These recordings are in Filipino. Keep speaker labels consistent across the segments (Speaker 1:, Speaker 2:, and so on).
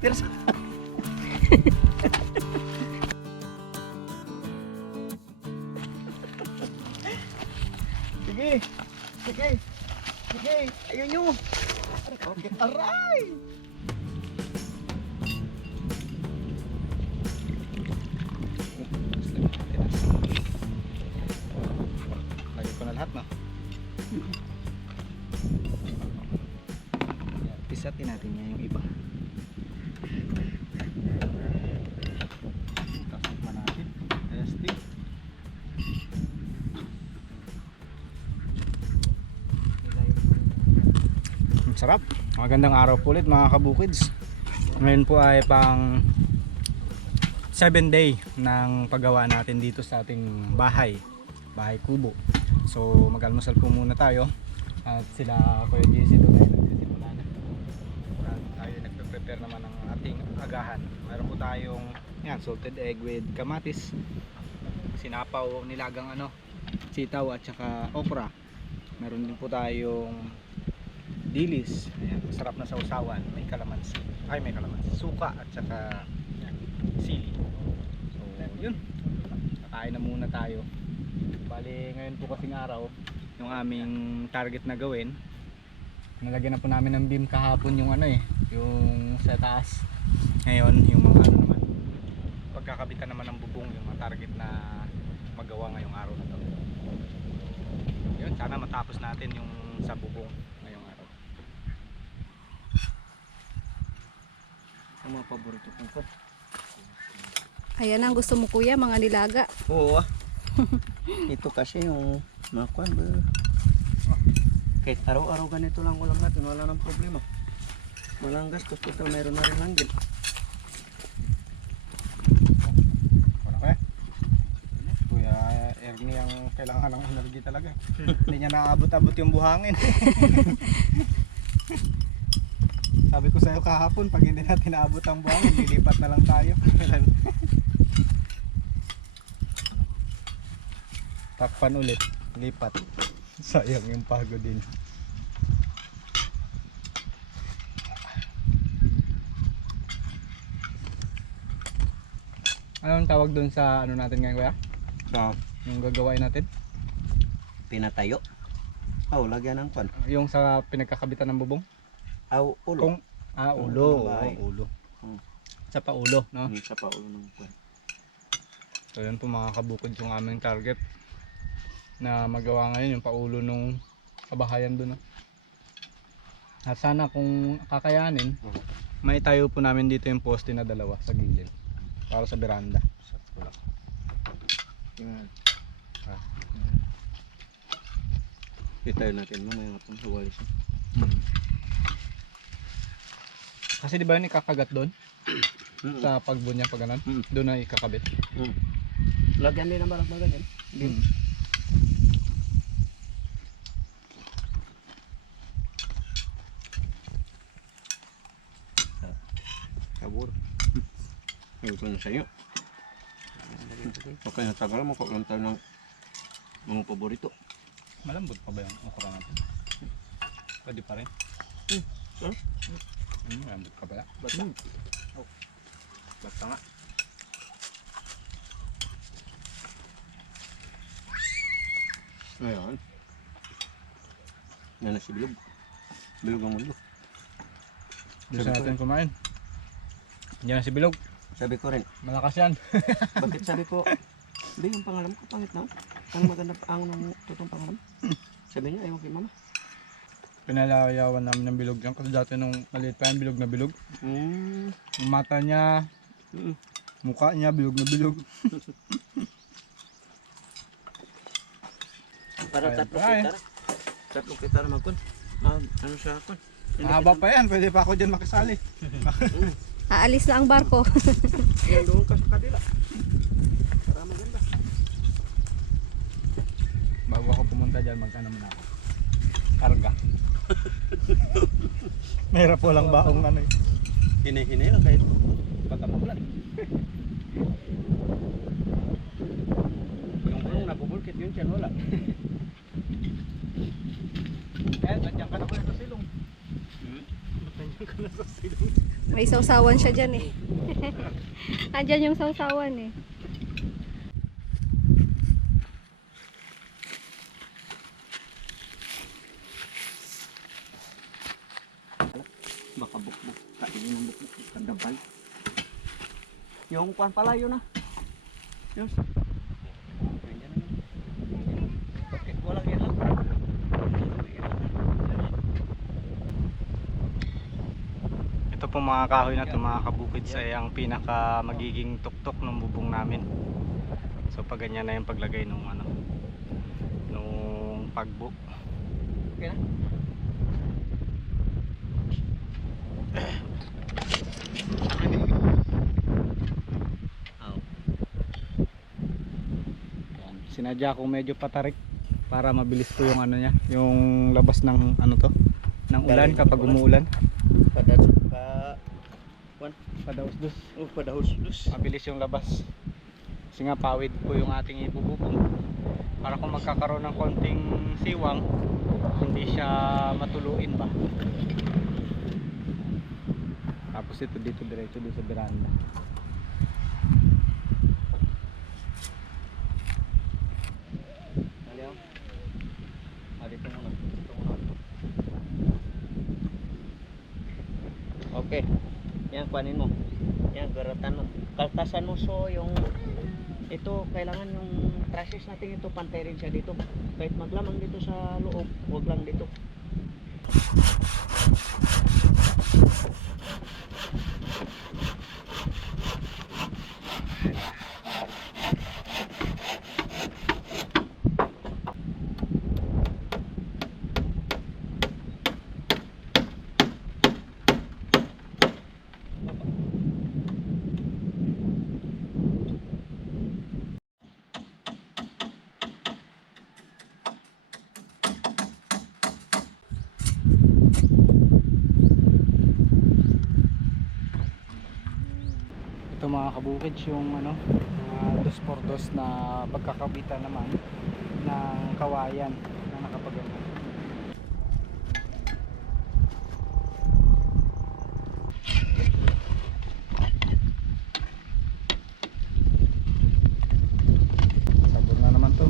Speaker 1: Pero Sige. Sige. Sige. Ayun nyo. Okay. Aray! Lagi ko na lahat, no? Pisatin natin niya yung iba. Tapos pa natin. Testing. Ang sarap. Magandang araw po ulit mga kabukids. Ngayon po ay pang 7 day ng paggawa natin dito sa ating bahay. Bahay kubo. So mag-almusal po muna tayo. At sila Kuya JC doon ay nagsisimula na. At tayo nagpe-prepare naman ng ating agahan. Meron po tayong yan, salted egg with kamatis. Sinapaw, nilagang ano, sitaw at saka okra. Meron din po tayong dilis. Ayan, masarap na sausawan. May kalamansi. Ay, may kalamansi. Suka at saka yan, sili. So, yun. Kakain na muna tayo. Bali, ngayon po kasing araw, yung aming target na gawin, nalagyan na po namin ng beam kahapon yung ano eh, yung sa taas. Ngayon, yung mga ano naman, pagkakabitan naman ng bubong yung mga target na magawa ngayong araw na to. Yun, sana matapos natin yung sa bubong ngayong araw.
Speaker 2: Ang mga paborito kong kot.
Speaker 3: Ayan ang gusto mo kuya, mga nilaga.
Speaker 2: Oo ah. Ito kasi yung mga kwan ba. Kahit araw-araw ganito lang ulam natin, wala nang problema. Walang gastos, total meron na rin langgit.
Speaker 1: Ernie ang kailangan ng energy talaga. Hindi niya naabot-abot yung buhangin. Sabi ko sa'yo kahapon, pag hindi natin naabot ang buhangin, lilipat na lang tayo. Takpan ulit, lipat. Sayang yung pagod din. Anong tawag doon sa ano natin ngayon kuya?
Speaker 2: So,
Speaker 1: Yung gagawain natin?
Speaker 2: pinatayo. Oh, lagyan ng kwan.
Speaker 1: Yung sa pinagkakabitan ng bubong?
Speaker 2: Aw, ulo.
Speaker 1: Kung ah ulo,
Speaker 2: bahay.
Speaker 1: oo, ulo.
Speaker 2: Hmm.
Speaker 1: Sa pa ulo, no?
Speaker 2: Hmm, Sa pa ulo ng kwan.
Speaker 1: So yun po mga kabukod yung aming target na magawa ngayon yung paulo nung kabahayan doon. No? At sana kung kakayanin,
Speaker 2: Oo.
Speaker 1: may tayo po namin dito yung poste na dalawa sa gilid para sa veranda.
Speaker 2: Yan.
Speaker 1: Ah.
Speaker 2: Itayo natin mamaya nga pang hawalis.
Speaker 1: Hmm. Kasi di ba yun ikakagat doon
Speaker 2: Hmm.
Speaker 1: sa pagbunya pag ganun?
Speaker 2: Hmm.
Speaker 1: Doon na ikakabit.
Speaker 2: Hmm. Lagyan din ang balak-bagan yan.
Speaker 1: Hmm.
Speaker 2: Sabor. Ayun ko na sa iyo. Okay, natagal mo lang tayo ng mga paborito.
Speaker 1: Malambot pa ba yung okra natin? Pwede pa rin.
Speaker 2: Hmm. Huh?
Speaker 1: Hmm, malambot ka pala.
Speaker 2: Basta.
Speaker 1: Oh. Basta nga.
Speaker 2: Ngayon. Yan na si Bilog. Bilog ang mundo.
Speaker 1: Doon
Speaker 2: ko
Speaker 1: natin kumain. Yan na si Bilog.
Speaker 2: Sabi ko rin,
Speaker 1: Malakas yan.
Speaker 2: bakit sabi ko, Bi, yung pangalan ko, pangit na. Ang maganda pa ang ng totoong pangalan. Sabi niya, ayaw kay mama.
Speaker 1: Pinalayawan namin ng bilog yan. Kasi dati nung maliit pa yan, bilog na bilog.
Speaker 2: Hmm.
Speaker 1: Yung mata niya,
Speaker 2: Mm.
Speaker 1: mukha niya, bilog na bilog.
Speaker 2: Para
Speaker 1: Ayun
Speaker 2: tatlo
Speaker 1: pa, eh.
Speaker 2: kita. Tatlo kita na magkon. Mag, ano siya ako?
Speaker 1: Mahaba pa yan, pwede pa ako dyan makisali.
Speaker 3: Aalis na ang barko.
Speaker 2: Yan doon ka sa kabila. Para maganda.
Speaker 1: Bago ako pumunta dyan, magkano muna ako. Karga. Mahirap walang baong ano eh.
Speaker 2: Hinay-hinay lang kahit
Speaker 1: Pagkapabulan.
Speaker 2: yung kulong nabubulkit yun siya wala.
Speaker 1: Eh, nandiyan ka na ko sa silong.
Speaker 2: Hmm?
Speaker 1: Nandiyan ka
Speaker 3: May sausawan siya dyan eh. Andyan yung sausawan eh.
Speaker 2: Yung kwan pala yun ah. Yun. Walang lang.
Speaker 1: Ito po mga kahoy na ito mga kabukids ay ang pinaka magiging tuktok ng bubong namin. So pag ganyan na yung paglagay nung ano nung pagbu.
Speaker 2: Okay na?
Speaker 1: Sinadya ko medyo patarik para mabilis po yung ano niya, yung labas ng ano to, ng ulan kapag
Speaker 2: ulan.
Speaker 1: umuulan.
Speaker 2: Pada pa kwan.
Speaker 1: Padaus-dus.
Speaker 2: Oh, padahus-dus.
Speaker 1: Mabilis yung labas. Kasi nga pawid po yung ating ibububong. Para kung magkakaroon ng konting siwang, hindi siya matuluin ba. Tapos ito dito diretso doon sa veranda.
Speaker 2: Dali ako. Ah, dito muna. Dito muna. Okay. Yan, kuhanin mo. Yan, garatan mo. Kaltasan mo so yung ito, kailangan yung trusses natin ito, pantay rin siya dito. Kahit maglamang dito sa loob, huwag lang dito.
Speaker 1: Ito mga kabukids yung ano, mga dos por dos na pagkakabitan naman ng kawayan na nakapaganda. Sabor na naman to.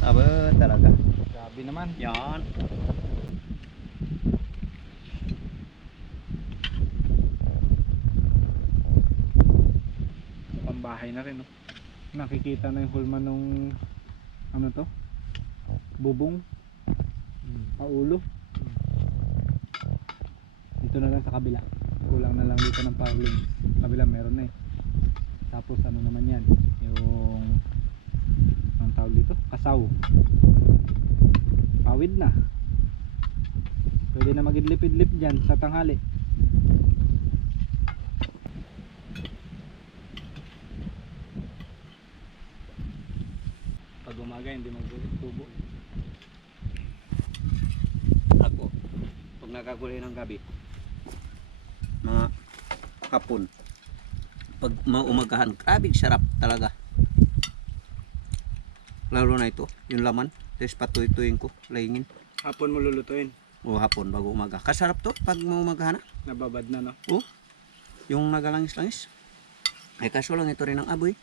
Speaker 2: Aba, talaga.
Speaker 1: Grabe naman.
Speaker 2: Yan.
Speaker 1: Na rin. No? Nakikita na yung hulma nung ano to? Bubong. Paulo. Dito na lang sa kabila. Kulang na lang dito ng pawling. Kabila meron na eh. Tapos ano naman yan? Yung ang tawag dito? Kasaw. Pawid na. Pwede na magidlip-idlip dyan sa tanghali. Pag umaga hindi magtubo.
Speaker 2: Ako, pag ng gabi, mga hapon, pag maumagahan, grabe sarap talaga. Lalo na ito, yung laman, tapos patuy-tuyin ko, layingin.
Speaker 1: Hapon mo lulutuin.
Speaker 2: O hapon bago umaga. Kasarap to pag maumagahan na.
Speaker 1: Nababad na no.
Speaker 2: Yung nagalangis-langis. Ay kaso lang ito rin ang aboy.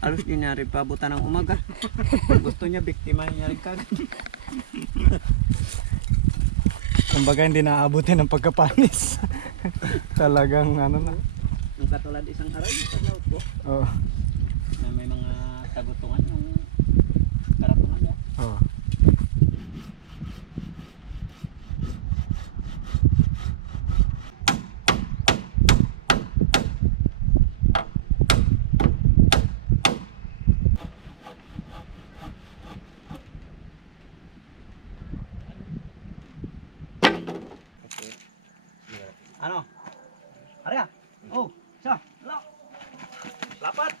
Speaker 2: Alos din niya rin pabutan ng umaga. Gusto niya, biktima niya rin kagad.
Speaker 1: Kumbaga hindi naaabutin ng pagkapanis. Talagang ano na.
Speaker 2: Yung katulad isang aray, sa laut ko,
Speaker 1: Oo.
Speaker 2: na may mga tagutungan, yung karatungan niya.
Speaker 1: Oo.
Speaker 2: Ano? Arya? Oh, sa, lo. Lapat.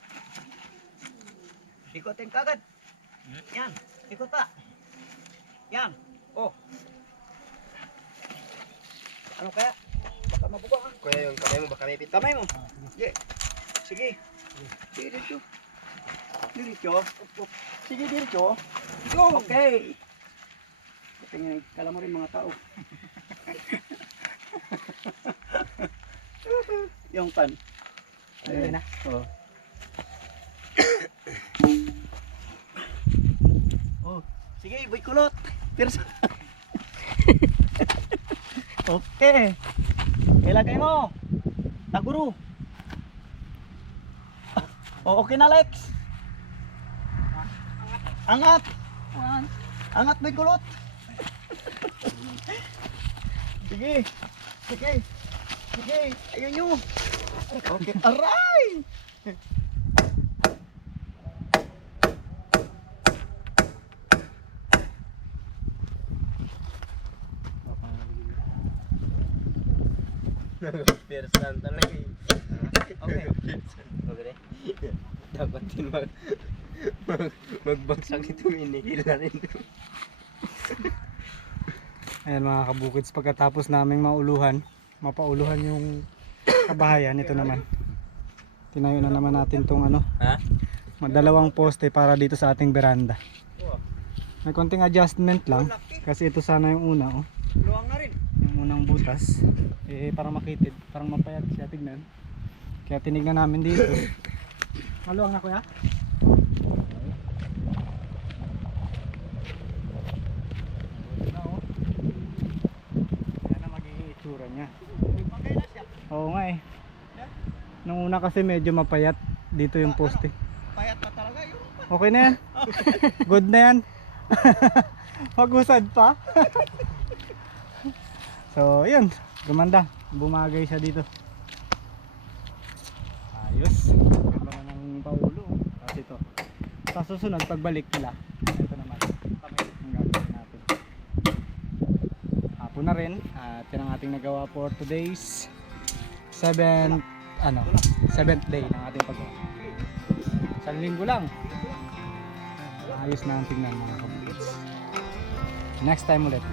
Speaker 2: Ikotin kagad. Yan, ikot pa. Yan. Oh. Ano kaya? Baka mabuka ha.
Speaker 4: Kuya, yung kamay mo baka may.
Speaker 2: Kamay mo. Sige. Sige. Sige dito. Diretso. Sige diretso. Go. Okay. Tingnan kala mo rin mga tao. Yung pan.
Speaker 1: Ayun na.
Speaker 2: Oh. oh. Sige, boy kulot. Pirsa. okay. Ilagay mo. Taguro. Oh, okay na, Lex. Angat. Angat, boy kulot. Sige. Sige. Sige. Ayun nyo. Okay. Aray!
Speaker 4: Persan talaga eh. Okay. Okay. Dapat din mag, mag magbagsak ito minihil na rin.
Speaker 1: Ayan mga kabukids, pagkatapos naming mauluhan, mapauluhan yung kabahayan, ito naman. Tinayo na naman natin tong ano,
Speaker 4: Ha?
Speaker 1: dalawang poste para dito sa ating veranda. May konting adjustment lang, kasi ito sana yung una, oh.
Speaker 2: Luwang na rin.
Speaker 1: Unang butas, eh parang makitid, parang mapayat siya tignan. Kaya tinignan namin dito. Maluwang na kuya? Itsura niya. Oo nga eh. Nung una kasi medyo mapayat dito yung poste.
Speaker 2: Payat na talaga yun.
Speaker 1: Okay na yan. Good na yan. Magusad pa. So, yun. Gumanda. Bumagay siya dito. Ayos. Ganda na ng paulo. Tapos ito. Sa susunod, pagbalik nila, ito naman. Kami ang natin. Hapon na rin. At yan ang ating nagawa for today's 7 ano, 7th day ng ating paggawa. Isang linggo lang. Ayos na ang tingnan mga kabits. Next time ulit.